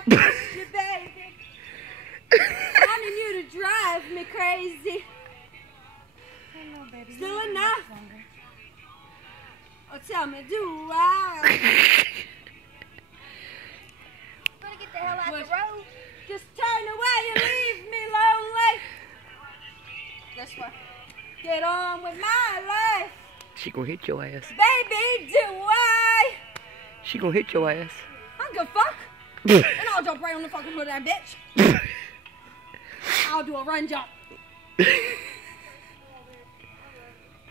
I kiss you, baby. Wanting you to drive me crazy. Hello, baby. Still enough. Oh, tell me, do I? Better get the hell out the road. Just turn away and leave me lonely. Guess what? Get on with my life. She gonna hit your ass. Baby, do I? She gonna hit your ass. I don't give a fuck. And I'll jump right on the fucking hood of that bitch. I'll do a run jump.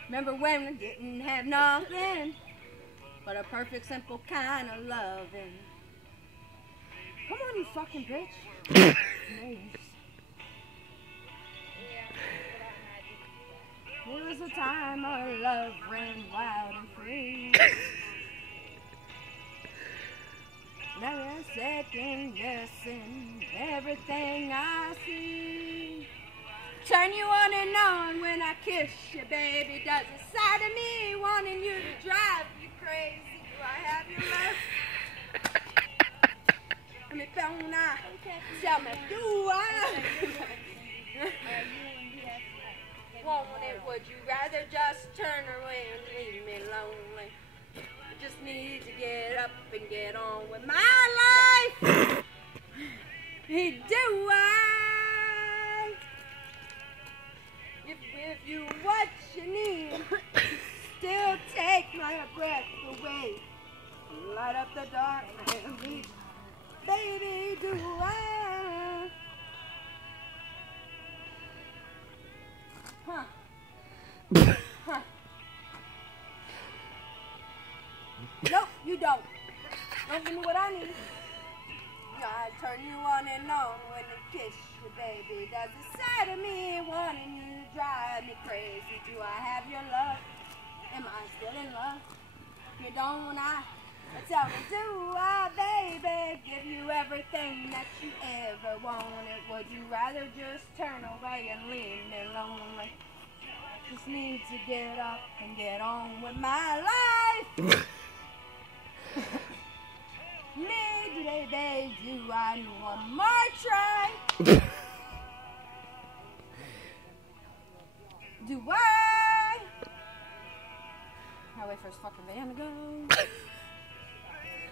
Remember when we didn't have nothing but a perfect, simple kind of loving. Come on, you fucking bitch. Nice. There was a time our love ran wild and free. Now you're second guessing everything I see. Turn you on when I kiss you, baby. Does a side of me wanting you to drive you crazy? Do I have your love? I mean, don't I? Tell me, do I? Want it? Would you rather just turn away and leave me lonely? I just need to get up and get on with my life. Do I? If you what you need, still take my breath away. Light up the dark and leave. Baby, do I? Huh. Huh. Nope, you don't. Don't give me what I need. I turn you on and on when I kiss you, baby. Does the side of me wanting you to drive me crazy? Do I have your love? Am I still in love? You don't I? Tell me, do I, baby, give you everything that you ever wanted? Would you rather just turn away and leave me lonely? Just need to get up and get on with my life. Baby, do I need one more try? Do I? I wait for his fucking van to go.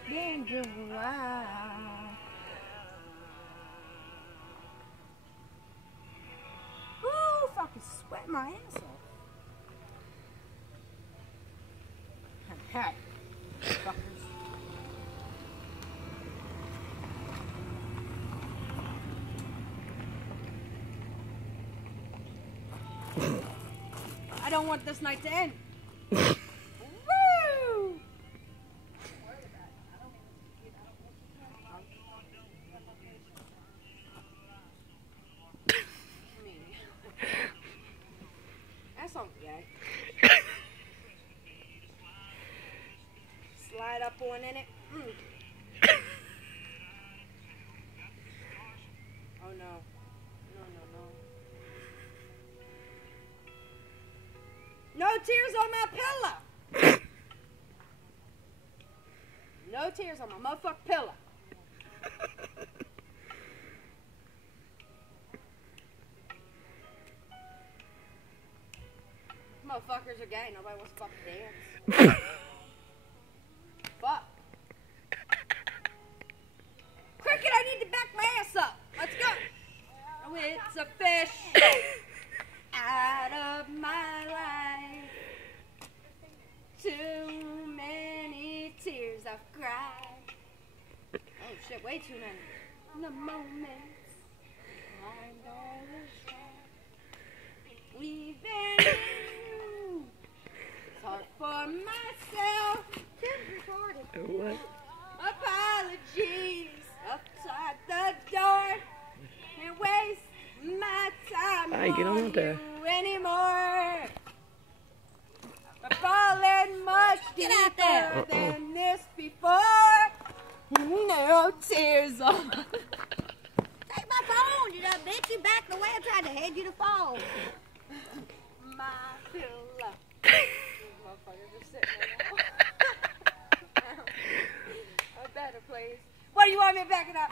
Then do I? Ooh, fucking sweat my ass off. Hey, fuckers. I don't want this night to end. Woo! That song's gay. Slide up one in it. Oh no. No tears on my pillow. No tears on my motherfucking pillow. Motherfuckers are gay. Nobody wants to fucking dance. Fuck. Cricket, I need to back my ass up. Let's go. Oh, it's a fish out of my life. Too many tears I've cried. Oh shit, way too many. The moments I'm always trying. Leaving you. It's hard for myself to record it. What? Apologies outside the door. Can't waste my time Alright, get on there. you anymore. I'm falling much deeper than this before. No tears on. Take my phone, you dumb bitch. You backed away. I tried to head you to fall. My pillow. These motherfuckers are sitting there now. A better place. What do you want me to back it up?